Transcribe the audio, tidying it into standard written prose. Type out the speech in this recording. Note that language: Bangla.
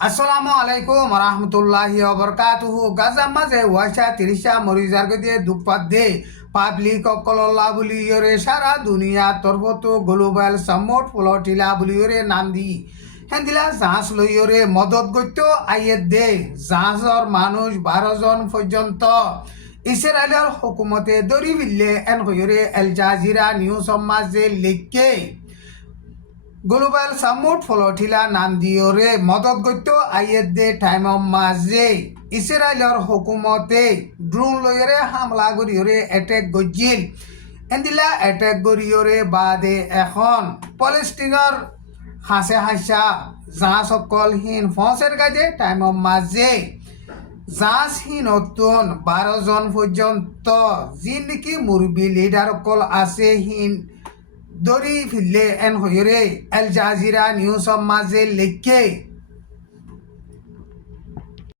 আসসালামু আলাইকুম রহমতুল্লাহি ওবরকাতুহু গাজা মাঝে ওয়াশা তিরিশা মরিজার গদিয়ে দুপাত দে পাবলিক অকল্লা বুলিয়রে সারা দুনিয়া তরবত গ্লোবাল সামট ফলটিলা বুলিয়রে নাম দি হেন্দিলা জাহাজ লইয়রে মদত গত্য আইয়ের দে জাহাজর মানুষ 12 জন পর্যন্ত ইসরায়েলের হুকুমতে দরি বিল্লে এন হইরে এল জাজিরা নিউজ মাঝে লিখকে গ্লোবাল সামুট ফলঠিলা নাম দিয়রে মদত গত্য আইয়ের দে টাইম মাঝে ইসরায়েলের হুকুমতে ড্রোন লইরে হামলা করিয়রে অ্যাটেক গজিল এন্দিলা অ্যাটেক করিয়রে বাদে এখন পলেস্টিনের হাসে হাসা জাহাজ সকল হিন ফসের কাজে টাইম মাঝে জাহাজ হিন নতুন 12 জন পর্যন্ত যি নাকি মুরব্বী লিডার সকল আছে হিন দরি ফিরলে এন হইরে এল জাজিরা নিউজ মাঝে লিখে